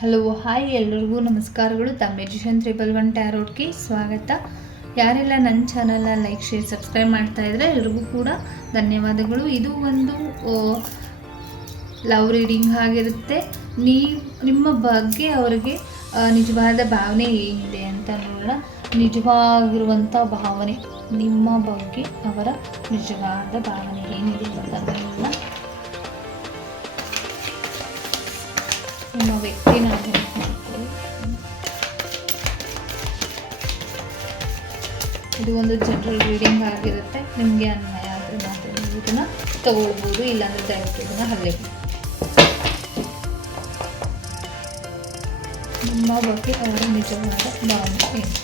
Hello hi ಎಲ್ಲರಿಗೂ ನಮಸ್ಕಾರಗಳು. ತಮ್ಮ ಮ್ಯಾಜಿಷಿಯನ್ 111 ಟ್ಯಾರೋಟ್ಗೆ ಸ್ವಾಗತ. ಯಾರೆಲ್ಲ ನನ್ನ ಚಾನಲ್ನ ಲೈಕ್ ಶೇರ್ ಸಬ್ಸ್ಕ್ರೈಬ್ ಮಾಡ್ತಾ ಇದ್ರೆ ಎಲ್ರಿಗೂ ಕೂಡ ಧನ್ಯವಾದಗಳು. ಇದು ಒಂದು ಲವ್ ರೀಡಿಂಗ್ ಆಗಿರುತ್ತೆ. ನಿಮ್ಮ ಬಗ್ಗೆ ಅವರಿಗೆ ನಿಜವಾದ ಭಾವನೆ ಏನಿದೆ ಅಂತ ನೋಡೋಣ. ನಿಜವಾಗಿರುವಂಥ ಭಾವನೆ, ನಿಮ್ಮ ಬಗ್ಗೆ ಅವರ ನಿಜವಾದ ಭಾವನೆ ಏನಿದೆ ಅಂತ ನೋಡೋಣ. ನಿಮ್ಮ ವ್ಯಕ್ತಿನ ಮಾಡ್ಕೊಳ್ಳಿ. ಇದು ಒಂದು ಜನರಲ್ ರೀಡಿಂಗ್ ಆಗಿರುತ್ತೆ. ನಿಮಗೆ ಅನ್ವಯ ಆದರೆ ಮಾತ್ರ ನೀವು ಇದನ್ನು ತಗೊಳ್ಬೋದು, ಇಲ್ಲಾಂದರೆ ದಯವಿಟ್ಟು ಇದನ್ನು ಹಲ್ಲೆ. ನಿಮ್ಮ ಬಗ್ಗೆ ಅವರ ನಿಜವಾದ ಭಾವನೆ ಏನು?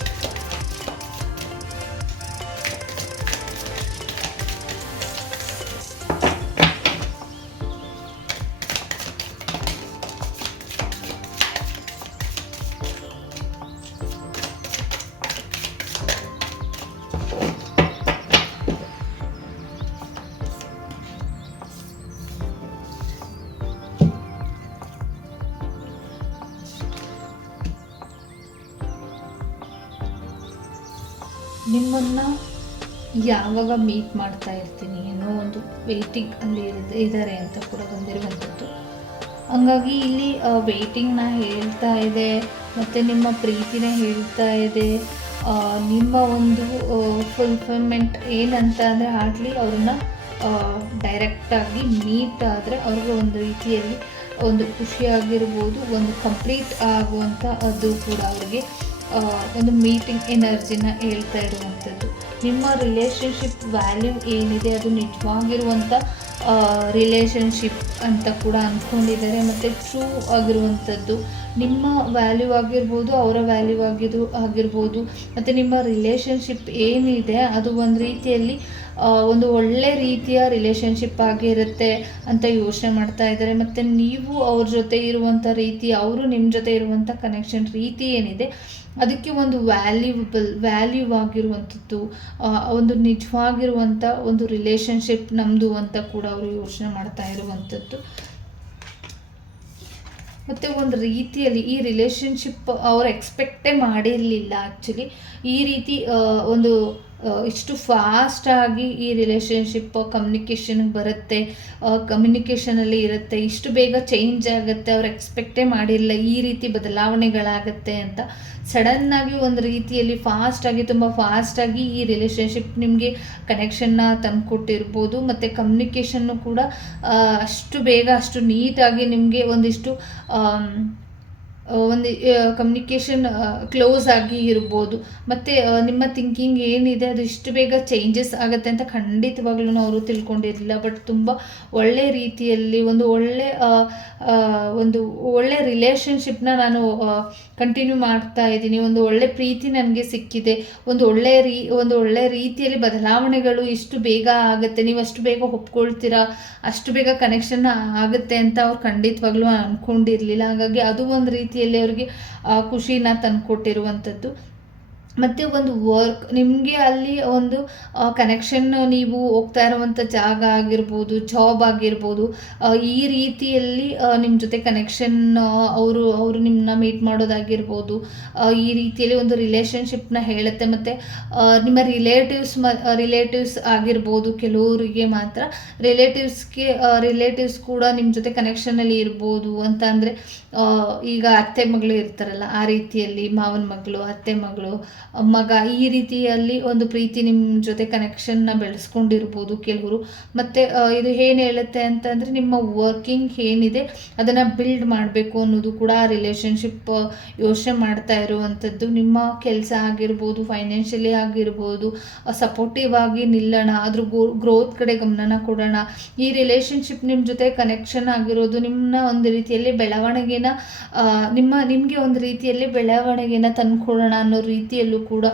ನಿಮ್ಮನ್ನು ಯಾವಾಗ ಮೀಟ್ ಮಾಡ್ತಾ ಇರ್ತೀನಿ ಅನ್ನೋ ಒಂದು ವೇಟಿಂಗ್ ಅಲ್ಲಿ ಇದ್ದಾರೆ ಅಂತ ಕೂಡ ಬಂದಿರುವಂಥದ್ದು. ಹಂಗಾಗಿ ಇಲ್ಲಿ ವೇಟಿಂಗ್ನ ಹೇಳ್ತಾ ಇದೆ, ಮತ್ತು ನಿಮ್ಮ ಪ್ರೀತಿನ ಹೇಳ್ತಾ ಇದೆ. ನಿಮ್ಮ ಒಂದು ಫುಲ್ಫಿಲ್ಮೆಂಟ್ ಏನಂತ ಅಂದರೆ ಆಗ್ಲಿ ಅವ್ರನ್ನ ಡೈರೆಕ್ಟಾಗಿ ಮೀಟ್ ಆದರೆ ಅವ್ರಿಗೆ ಒಂದು ರೀತಿಯಲ್ಲಿ ಒಂದು ಖುಷಿಯಾಗಿರ್ಬೋದು, ಒಂದು ಕಂಪ್ಲೀಟ್ ಆಗುವಂಥ ಅದು ಕೂಡ ಅವ್ರಿಗೆ ಒಂದು ಮೀಟಿಂಗ್ ಎನರ್ಜಿನ ಹೇಳ್ತಾ ಇರುವಂಥದ್ದು. ನಿಮ್ಮ ರಿಲೇಷನ್ಶಿಪ್ ವ್ಯಾಲ್ಯೂ ಏನಿದೆ ಅದು ನಿಜವಾಗಿರುವಂಥ ರಿಲೇಷನ್ಶಿಪ್ ಅಂತ ಕೂಡ ಅಂದ್ಕೊಂಡಿದ್ದಾರೆ. ಮತ್ತು ಟ್ರೂ ಆಗಿರುವಂಥದ್ದು ನಿಮ್ಮ ವ್ಯಾಲ್ಯೂ ಆಗಿರ್ಬೋದು, ಅವರ ವ್ಯಾಲ್ಯೂ ಆಗಿರ್ಬೋದು. ಮತ್ತು ನಿಮ್ಮ ರಿಲೇಷನ್ಶಿಪ್ ಏನಿದೆ ಅದು ಒಂದು ರೀತಿಯಲ್ಲಿ ಒಂದು ಒಳ್ಳೆ ರೀತಿಯ ರಿಲೇಷನ್ಶಿಪ್ ಆಗಿರುತ್ತೆ ಅಂತ ಯೋಚನೆ ಮಾಡ್ತಾ ಇದ್ದಾರೆ. ಮತ್ತು ನೀವು ಅವ್ರ ಜೊತೆ ಇರುವಂಥ ರೀತಿ, ಅವರು ನಿಮ್ಮ ಜೊತೆ ಇರುವಂಥ ಕನೆಕ್ಷನ್ ರೀತಿ ಏನಿದೆ ಅದಕ್ಕೆ ಒಂದು ವ್ಯಾಲ್ಯೂ ಆಗಿರುವಂಥದ್ದು, ಒಂದು ನಿಜವಾಗಿರುವಂಥ ಒಂದು ರಿಲೇಷನ್ಶಿಪ್ ನಮ್ಮದು ಅಂತ ಕೂಡ ಅವರು ಯೋಚನೆ ಮಾಡ್ತಾ ಇರುವಂಥದ್ದು. ಮತ್ತು ಒಂದು ರೀತಿಯಲ್ಲಿ ಈ ರಿಲೇಷನ್ಶಿಪ್ ಅವ್ರು ಎಕ್ಸ್ಪೆಕ್ಟೇ ಮಾಡಿರಲಿಲ್ಲ. ಆ್ಯಕ್ಚುಲಿ ಈ ರೀತಿ ಒಂದು ಇಷ್ಟು ಫಾಸ್ಟಾಗಿ ಈ ರಿಲೇಷನ್ಶಿಪ್ ಕಮ್ಯುನಿಕೇಷನ್ಗೆ ಬರುತ್ತೆ, ಕಮ್ಯುನಿಕೇಷನಲ್ಲಿ ಇರುತ್ತೆ, ಇಷ್ಟು ಬೇಗ ಚೇಂಜ್ ಆಗುತ್ತೆ. ಅವ್ರು ಎಕ್ಸ್ಪೆಕ್ಟೇ ಮಾಡಿರಲಿಲ್ಲ ಈ ರೀತಿ ಬದಲಾವಣೆಗಳಾಗತ್ತೆ ಅಂತ. ಸಡನ್ನಾಗಿ ಒಂದು ರೀತಿಯಲ್ಲಿ ತುಂಬ ಫಾಸ್ಟಾಗಿ ಈ ರಿಲೇಷನ್ಶಿಪ್ ನಿಮಗೆ ಕನೆಕ್ಷನ್ನ ತಂದುಕೊಟ್ಟಿರ್ಬೋದು. ಮತ್ತು ಕಮ್ಯುನಿಕೇಷನ್ನು ಕೂಡ ಅಷ್ಟು ಬೇಗ ಅಷ್ಟು ನೀಟಾಗಿ ನಿಮಗೆ ಒಂದಿಷ್ಟು ಒಂದು ಕಮ್ಯುನಿಕೇಷನ್ ಕ್ಲೋಸ್ ಆಗಿ ಇರ್ಬೋದು. ಮತ್ತು ನಿಮ್ಮ ಥಿಂಕಿಂಗ್ ಏನಿದೆ ಅದು ಇಷ್ಟು ಬೇಗ ಚೇಂಜಸ್ ಆಗುತ್ತೆ ಅಂತ ಖಂಡಿತವಾಗ್ಲೂ ಅವರು ತಿಳ್ಕೊಂಡಿರಲಿಲ್ಲ. ಬಟ್ ತುಂಬ ಒಳ್ಳೆ ರೀತಿಯಲ್ಲಿ ಒಂದು ಒಳ್ಳೆ ರಿಲೇಷನ್ಶಿಪ್ನ ನಾನು ಕಂಟಿನ್ಯೂ ಮಾಡ್ತಾ ಇದ್ದೀನಿ. ಒಂದು ಒಳ್ಳೆ ಪ್ರೀತಿ ನನಗೆ ಸಿಕ್ಕಿದೆ. ಒಂದು ಒಳ್ಳೆ ರೀತಿಯಲ್ಲಿ ಬದಲಾವಣೆಗಳು ಇಷ್ಟು ಬೇಗ ಆಗುತ್ತೆ, ನೀವು ಅಷ್ಟು ಬೇಗ ಒಪ್ಕೊಳ್ತೀರಾ, ಅಷ್ಟು ಬೇಗ ಕನೆಕ್ಷನ್ ಆಗುತ್ತೆ ಅಂತ ಅವ್ರು ಖಂಡಿತವಾಗ್ಲೂ ಅಂದ್ಕೊಂಡಿರಲಿಲ್ಲ. ಹಾಗಾಗಿ ಅದು ಒಂದು ರೀತಿಯಲ್ಲಿ ಅವ್ರಿಗೆ ಖುಷಿನ ತಂದುಕೊಟ್ಟಿರುವಂಥದ್ದು. ಮತ್ತು ಒಂದು ವರ್ಕ್, ನಿಮಗೆ ಅಲ್ಲಿ ಒಂದು ಕನೆಕ್ಷನ್, ನೀವು ಹೋಗ್ತಾ ಇರುವಂಥ ಜಾಗ ಆಗಿರ್ಬೋದು, ಜಾಬ್ ಆಗಿರ್ಬೋದು, ಈ ರೀತಿಯಲ್ಲಿ ನಿಮ್ಮ ಜೊತೆ ಕನೆಕ್ಷನ್ ಅವರು ನಿಮ್ಮನ್ನ ಮೀಟ್ ಮಾಡೋದಾಗಿರ್ಬೋದು, ಈ ರೀತಿಯಲ್ಲಿ ಒಂದು ರಿಲೇಷನ್ಶಿಪ್ನ ಹೇಳುತ್ತೆ. ಮತ್ತು ನಿಮ್ಮ ರಿಲೇಟಿವ್ಸ್ ಆಗಿರ್ಬೋದು, ಕೆಲವರಿಗೆ ಮಾತ್ರ ರಿಲೇಟಿವ್ಸ್ ಕೂಡ ನಿಮ್ಮ ಜೊತೆ ಕನೆಕ್ಷನಲ್ಲಿ ಇರ್ಬೋದು ಅಂತ. ಅಂದರೆ ಈಗ ಅತ್ತೆ ಮಗಳು ಇರ್ತಾರಲ್ಲ, ಆ ರೀತಿಯಲ್ಲಿ ಮಾವನ ಮಗಳು, ಅತ್ತೆ ಮಗಳು, ಮಗ, ಈ ರೀತಿಯಲ್ಲಿ ಒಂದು ಪ್ರೀತಿ ನಿಮ್ಮ ಜೊತೆ ಕನೆಕ್ಷನ್ನ ಬೆಳೆಸ್ಕೊಂಡಿರ್ಬೋದು ಕೆಲವರು. ಮತ್ತು ಇದು ಏನು ಹೇಳುತ್ತೆ ಅಂತಂದರೆ ನಿಮ್ಮ ವರ್ಕಿಂಗ್ ಏನಿದೆ ಅದನ್ನು ಬಿಲ್ಡ್ ಮಾಡಬೇಕು ಅನ್ನೋದು ಕೂಡ ರಿಲೇಷನ್ಶಿಪ್ ಯೋಚನೆ ಮಾಡ್ತಾ ಇರುವಂಥದ್ದು. ನಿಮ್ಮ ಕೆಲಸ ಆಗಿರ್ಬೋದು, ಫೈನಾನ್ಷಿಯಲಿ ಆಗಿರ್ಬೋದು, ಸಪೋರ್ಟಿವ್ ಆಗಿ ನಿಲ್ಲೋಣ, ಅದ್ರ ಗ್ರೋತ್ ಕಡೆ ಗಮನನ ಕೊಡೋಣ. ಈ ರಿಲೇಷನ್ಶಿಪ್ ನಿಮ್ಮ ಜೊತೆ ಕನೆಕ್ಷನ್ ಆಗಿರೋದು ನಿಮ್ಮನ್ನ ಒಂದು ರೀತಿಯಲ್ಲಿ ನಿಮಗೆ ಒಂದು ರೀತಿಯಲ್ಲಿ ಬೆಳವಣಿಗೆನ ತಂದುಕೊಡೋಣ ಅನ್ನೋ ರೀತಿಯಲ್ಲೂ ಕೂಡ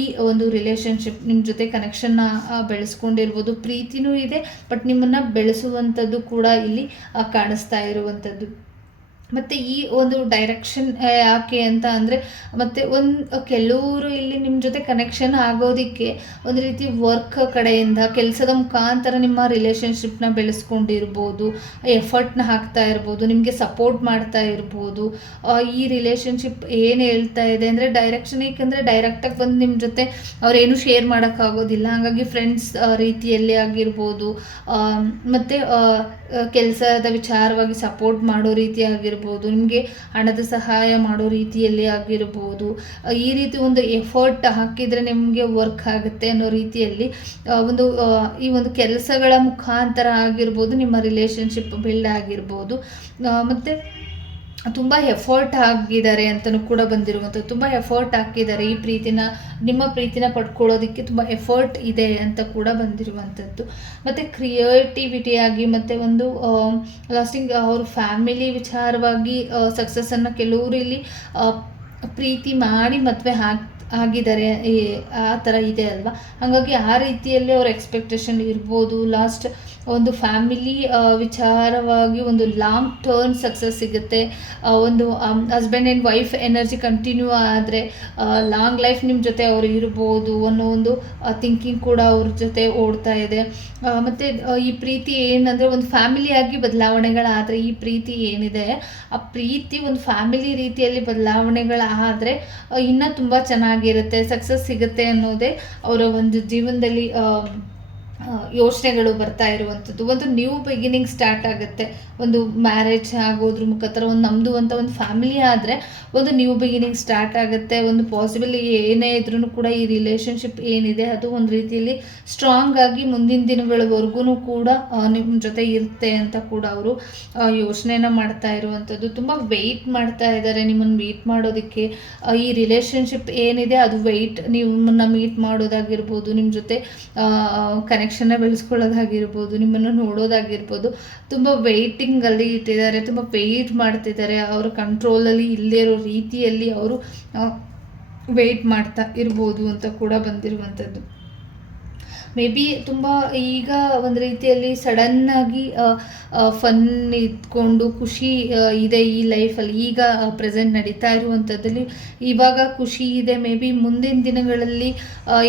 ಈ ಒಂದು ರಿಲೇಷನ್ಶಿಪ್ ನಿಮ್ಮ ಜೊತೆ ಕನೆಕ್ಷನ್ನ ಬೆಳೆಸ್ಕೊಂಡಿರ್ಬೋದು. ಪ್ರೀತಿನೂ ಇದೆ, ಬಟ್ ನಿಮ್ಮನ್ನು ಬೆಳೆಸುವಂಥದ್ದು ಕೂಡ ಇಲ್ಲಿ ಕಾಣಿಸ್ತಾ ಇರುವಂಥದ್ದು. ಮತ್ತು ಈ ಒಂದು ಡೈರೆಕ್ಷನ್ ಯಾಕೆ ಅಂತ ಅಂದರೆ, ಮತ್ತು ಕೆಲವರು ಇಲ್ಲಿ ನಿಮ್ಮ ಜೊತೆ ಕನೆಕ್ಷನ್ ಆಗೋದಕ್ಕೆ ಒಂದು ರೀತಿ ವರ್ಕ್ ಕಡೆಯಿಂದ ಕೆಲಸದ ಮುಖಾಂತರ ನಿಮ್ಮ ರಿಲೇಷನ್ಶಿಪ್ನ ಬೆಳೆಸ್ಕೊಂಡಿರ್ಬೋದು, ಎಫರ್ಟ್ನ ಹಾಕ್ತಾ ಇರ್ಬೋದು, ನಿಮಗೆ ಸಪೋರ್ಟ್ ಮಾಡ್ತಾ ಇರ್ಬೋದು. ಈ ರಿಲೇಷನ್ಶಿಪ್ ಏನು ಹೇಳ್ತಾ ಇದೆ ಅಂದರೆ ಡೈರೆಕ್ಷನ್, ಏಕೆಂದರೆ ಡೈರೆಕ್ಟಾಗಿ ಬಂದು ನಿಮ್ಮ ಜೊತೆ ಅವರೇನು ಶೇರ್ ಮಾಡೋಕ್ಕಾಗೋದಿಲ್ಲ. ಹಾಗಾಗಿ ಫ್ರೆಂಡ್ಸ್ ರೀತಿಯಲ್ಲಿ ಆಗಿರ್ಬೋದು, ಮತ್ತು ಕೆಲಸದ ವಿಚಾರವಾಗಿ ಸಪೋರ್ಟ್ ಮಾಡೋ ರೀತಿ ಆಗಿರ್ಬೋದು, ನಿಮಗೆ ಹಣದ ಸಹಾಯ ಮಾಡೋ ರೀತಿಯಲ್ಲಿ ಆಗಿರ್ಬೋದು. ಈ ರೀತಿ ಒಂದು ಎಫರ್ಟ್ ಹಾಕಿದರೆ ನಿಮಗೆ ವರ್ಕ್ ಆಗುತ್ತೆ ಅನ್ನೋ ರೀತಿಯಲ್ಲಿ ಈ ಒಂದು ಕೆಲಸಗಳ ಮುಖಾಂತರ ಆಗಿರ್ಬೋದು ನಿಮ್ಮ ರಿಲೇಷನ್ಶಿಪ್ ಬಿಲ್ಡ್ ಆಗಿರ್ಬೋದು. ಮತ್ತು ತುಂಬ ಎಫರ್ಟ್ ಹಾಕಿದ್ದಾರೆ ಅಂತಲೂ ಕೂಡ ಬಂದಿರುವಂಥದ್ದು. ತುಂಬ ಎಫರ್ಟ್ ಹಾಕಿದ್ದಾರೆ ನಿಮ್ಮ ಪ್ರೀತಿನ ಪಡ್ಕೊಳ್ಳೋದಕ್ಕೆ ತುಂಬ ಎಫರ್ಟ್ ಇದೆ ಅಂತ ಕೂಡ ಬಂದಿರುವಂಥದ್ದು. ಮತ್ತು ಕ್ರಿಯೇಟಿವಿಟಿಯಾಗಿ ಮತ್ತು ಒಂದು ಲಾಸ್ಟಿಂಗ್ ಅವ್ರ ಫ್ಯಾಮಿಲಿ ವಿಚಾರವಾಗಿ ಸಕ್ಸಸ್ಸನ್ನು ಕೆಲವರು ಇಲ್ಲಿ ಪ್ರೀತಿ ಮಾಡಿ ಮದುವೆ ಆಗಿದ್ದಾರೆ, ಆ ಥರ ಇದೆ ಅಲ್ವಾ. ಹಾಗಾಗಿ ಆ ರೀತಿಯಲ್ಲಿ ಅವ್ರ ಎಕ್ಸ್ಪೆಕ್ಟೇಷನ್ ಇರ್ಬೋದು. ಲಾಸ್ಟ್ ಒಂದು ಫ್ಯಾಮಿಲಿ ವಿಚಾರವಾಗಿ ಒಂದು ಲಾಂಗ್ ಟರ್ಮ್ ಸಕ್ಸಸ್ ಸಿಗುತ್ತೆ. ಒಂದು husband and wife energy continue ಆದರೆ ಲಾಂಗ್ ಲೈಫ್ ನಿಮ್ಮ ಜೊತೆ ಅವರು ಇರ್ಬೋದು ಅನ್ನೋ ಒಂದು ಥಿಂಕಿಂಗ್ ಕೂಡ ಅವ್ರ ಜೊತೆ ಓಡ್ತಾ ಇದೆ. ಮತ್ತು ಈ ಪ್ರೀತಿ ಏನಂದರೆ ಒಂದು ಫ್ಯಾಮಿಲಿಯಾಗಿ ಬದಲಾವಣೆಗಳಾದರೆ, ಈ ಪ್ರೀತಿ ಏನಿದೆ ಆ ಪ್ರೀತಿ ಒಂದು ಫ್ಯಾಮಿಲಿ ರೀತಿಯಲ್ಲಿ ಬದಲಾವಣೆಗಳಾದರೆ ಇನ್ನೂ ತುಂಬ ಚೆನ್ನಾಗಿರುತ್ತೆ, ಸಕ್ಸಸ್ ಸಿಗುತ್ತೆ ಅನ್ನೋದೇ ಅವರ ಒಂದು ಜೀವನದಲ್ಲಿ ಯೋಚನೆಗಳು ಬರ್ತಾ ಇರುವಂಥದ್ದು. ಒಂದು ನ್ಯೂ ಬಿಗಿನಿಂಗ್ ಸ್ಟಾರ್ಟ್ ಆಗುತ್ತೆ. ಒಂದು ಮ್ಯಾರೇಜ್ ಆಗೋದ್ರ ಮುಖಾಂತರ ನಮ್ಮದು ಅಂತ ಒಂದು ಫ್ಯಾಮಿಲಿ ಆದರೆ ಒಂದು ನ್ಯೂ ಬಿಗಿನಿಂಗ್ ಸ್ಟಾರ್ಟ್ ಆಗುತ್ತೆ. ಒಂದು ಪಾಸಿಬಲ್ ಏನೇ ಇದ್ರೂ ಕೂಡ ಈ ರಿಲೇಷನ್ಶಿಪ್ ಏನಿದೆ ಅದು ಒಂದು ರೀತಿಯಲ್ಲಿ ಸ್ಟ್ರಾಂಗ್ ಆಗಿ ಮುಂದಿನ ದಿನಗಳವರೆಗೂ ಕೂಡ ನಿಮ್ಮ ಜೊತೆ ಇರುತ್ತೆ ಅಂತ ಕೂಡ ಅವರು ಯೋಚನೆನ ಮಾಡ್ತಾ ಇರುವಂಥದ್ದು. ತುಂಬ ವೆಯ್ಟ್ ಮಾಡ್ತಾ ಇದ್ದಾರೆ ನಿಮ್ಮನ್ನು ಮೀಟ್ ಮಾಡೋದಕ್ಕೆ. ಈ ರಿಲೇಷನ್ಶಿಪ್ ಏನಿದೆ ಅದು ವೆಯ್ಟ್, ನಿಮ್ಮನ್ನು ಮೀಟ್ ಮಾಡೋದಾಗಿರ್ಬೋದು, ನಿಮ್ಮ ಜೊತೆ ಕನೆಕ್ಷನ್ನ ಬೆಳೆಸ್ಕೊಳ್ಳೋದಾಗಿರ್ಬೋದು, ನಿಮ್ಮನ್ನು ನೋಡೋದಾಗಿರ್ಬೋದು, ತುಂಬ ವೆಯ್ಟಿಂಗಲ್ಲಿ ಇಟ್ಟಿದ್ದಾರೆ, ತುಂಬ ವೆಯ್ಟ್ ಮಾಡ್ತಿದ್ದಾರೆ. ಅವರ ಕಂಟ್ರೋಲಲ್ಲಿ ಇಲ್ಲದೇ ಇರೋ ರೀತಿಯಲ್ಲಿ ಅವರು ವೆಯ್ಟ್ ಮಾಡ್ತಾ ಇರ್ಬೋದು ಅಂತ ಕೂಡ ಬಂದಿರುವಂಥದ್ದು. ಮೇ ಬಿ ತುಂಬ ಈಗ ಒಂದು ರೀತಿಯಲ್ಲಿ ಸಡನ್ನಾಗಿ ಫನ್ ಇದ್ಕೊಂಡು ಖುಷಿ ಇದೆ ಈ ಲೈಫಲ್ಲಿ, ಈಗ ಪ್ರೆಸೆಂಟ್ ನಡೀತಾ ಇರುವಂಥದ್ದಲ್ಲಿ ಇವಾಗ ಖುಷಿ ಇದೆ. ಮೇ ಬಿ ಮುಂದಿನ ದಿನಗಳಲ್ಲಿ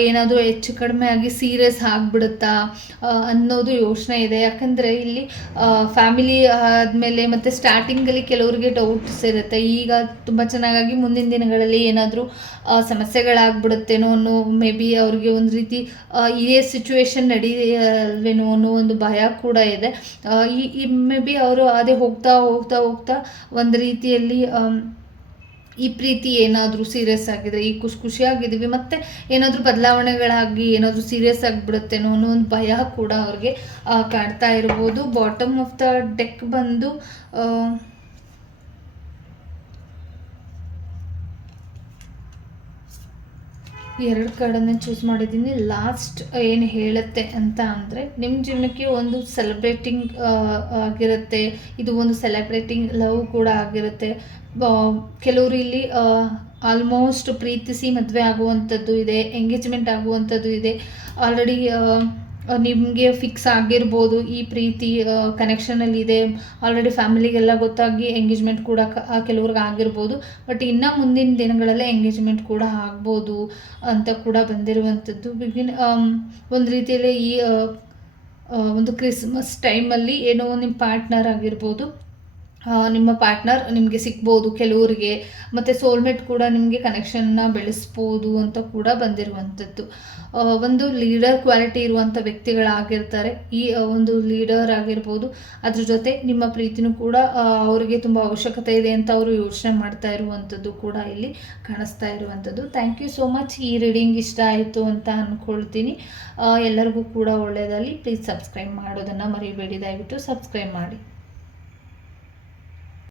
ಏನಾದರೂ ಹೆಚ್ಚು ಕಡಿಮೆ ಆಗಿ ಸೀರಿಯಸ್ ಆಗಿಬಿಡುತ್ತಾ ಅನ್ನೋದು ಯೋಚನೆ ಇದೆ. ಯಾಕಂದರೆ ಇಲ್ಲಿ ಫ್ಯಾಮಿಲಿ ಆದಮೇಲೆ ಮತ್ತು ಸ್ಟಾರ್ಟಿಂಗಲ್ಲಿ ಕೆಲವರಿಗೆ ಡೌಟ್ಸ್ ಇರುತ್ತೆ. ಈಗ ತುಂಬ ಚೆನ್ನಾಗಿ ಮುಂದಿನ ದಿನಗಳಲ್ಲಿ ಏನಾದರೂ ಸಮಸ್ಯೆಗಳಾಗ್ಬಿಡುತ್ತೇನೋ ಅನ್ನೋ, ಮೇ ಬಿ ಅವ್ರಿಗೆ ಒಂದು ರೀತಿ ಇದೇ ಸಿಚುವೇಶನ್ ನಡೆಯಲ್ವೇನೋ ಅನ್ನೋ ಒಂದು ಭಯ ಕೂಡ ಇದೆ. ಈ ಮೇ ಬಿ ಅವರು ಅದೇ ಹೋಗ್ತಾ ಹೋಗ್ತಾ ಹೋಗ್ತಾ ಒಂದು ರೀತಿಯಲ್ಲಿ ಈ ಪ್ರೀತಿ ಏನಾದರೂ ಸೀರಿಯಸ್ ಆಗಿದ್ರೆ, ಈ ಖುಷಿಯಾಗಿದ್ದೀವಿ ಮತ್ತು ಏನಾದರೂ ಬದಲಾವಣೆಗಳಾಗಿ ಏನಾದರೂ ಸೀರಿಯಸ್ ಆಗಿಬಿಡುತ್ತೇನೋ ಅನ್ನೋ ಒಂದು ಭಯ ಕೂಡ ಅವ್ರಿಗೆ ಕಾಡ್ತಾ ಇರ್ಬೋದು. ಬಾಟಮ್ ಆಫ್ ದ ಡೆಕ್ ಬಂದು ಎರಡು ಕಾರ್ಡನ್ನು ಚೂಸ್ ಮಾಡಿದ್ದೀನಿ. ಲಾಸ್ಟ್ ಏನು ಹೇಳುತ್ತೆ ಅಂತ ಅಂದರೆ, ನಿಮ್ಮ ಜೀವನಕ್ಕೆ ಒಂದು ಸೆಲೆಬ್ರೇಟಿಂಗ್ ಆಗಿರುತ್ತೆ. ಇದು ಒಂದು ಸೆಲೆಬ್ರೇಟಿಂಗ್ ಲವ್ ಕೂಡ ಆಗಿರುತ್ತೆ. ಕೆಲವರು ಇಲ್ಲಿ ಆಲ್ಮೋಸ್ಟ್ ಪ್ರೀತಿಸಿ ಮದುವೆ ಆಗುವಂಥದ್ದು ಇದೆ, ಎಂಗೇಜ್ಮೆಂಟ್ ಆಗುವಂಥದ್ದು ಇದೆ. ಆಲ್ರೆಡಿ ನಿಮಗೆ ಫಿಕ್ಸ್ ಆಗಿರ್ಬೋದು ಈ ಪ್ರೀತಿ ಕನೆಕ್ಷನಲ್ಲಿ ಇದೆ. ಆಲ್ರೆಡಿ ಫ್ಯಾಮಿಲಿಗೆಲ್ಲ ಗೊತ್ತಾಗಿ ಎಂಗೇಜ್ಮೆಂಟ್ ಕೂಡ ಕೆಲವ್ರಿಗೆ ಆಗಿರ್ಬೋದು. ಬಟ್ ಇನ್ನು ಮುಂದಿನ ದಿನಗಳಲ್ಲೇ ಎಂಗೇಜ್ಮೆಂಟ್ ಕೂಡ ಆಗ್ಬೋದು ಅಂತ ಕೂಡ ಬಂದಿರುವಂಥದ್ದು. ಒಂದು ರೀತಿಯಲ್ಲಿ ಈ ಒಂದು ಕ್ರಿಸ್ಮಸ್ ಟೈಮಲ್ಲಿ ಏನೋ ನಿಮ್ಮ ಪಾರ್ಟ್ನರ್ ಆಗಿರ್ಬೋದು, ನಿಮ್ಮ ಪಾರ್ಟ್ನರ್ ನಿಮಗೆ ಸಿಗ್ಬೋದು ಕೆಲವರಿಗೆ. ಮತ್ತು ಸೋಲ್ಮೇಟ್ ಕೂಡ ನಿಮಗೆ ಕನೆಕ್ಷನ್ನ ಬೆಳೆಸ್ಬೋದು ಅಂತ ಕೂಡ ಬಂದಿರುವಂಥದ್ದು. ಒಂದು ಲೀಡರ್ ಕ್ವಾಲಿಟಿ ಇರುವಂಥ ವ್ಯಕ್ತಿಗಳಾಗಿರ್ತಾರೆ. ಈ ಒಂದು ಲೀಡರ್ ಆಗಿರ್ಬೋದು, ಅದ್ರ ಜೊತೆ ನಿಮ್ಮ ಪ್ರೀತಿನೂ ಕೂಡ ಅವರಿಗೆ ತುಂಬ ಅವಶ್ಯಕತೆ ಇದೆ ಅಂತ ಅವರು ಯೋಚನೆ ಮಾಡ್ತಾ ಇರುವಂಥದ್ದು ಕೂಡ ಇಲ್ಲಿ ಕಾಣಿಸ್ತಾ ಇರುವಂಥದ್ದು. Thank you so much. ಈ ರೀಡಿಂಗ್ ಇಷ್ಟ ಆಯಿತು ಅಂತ ಅಂದ್ಕೊಳ್ತೀನಿ. ಎಲ್ಲರಿಗೂ ಕೂಡ ಒಳ್ಳೆಯದಾಗಲಿ. ಪ್ಲೀಸ್ ಸಬ್ಸ್ಕ್ರೈಬ್ ಮಾಡೋದನ್ನು ಮರಿಬೇಡಿ, ದಯವಿಟ್ಟು ಸಬ್ಸ್ಕ್ರೈಬ್ ಮಾಡಿ.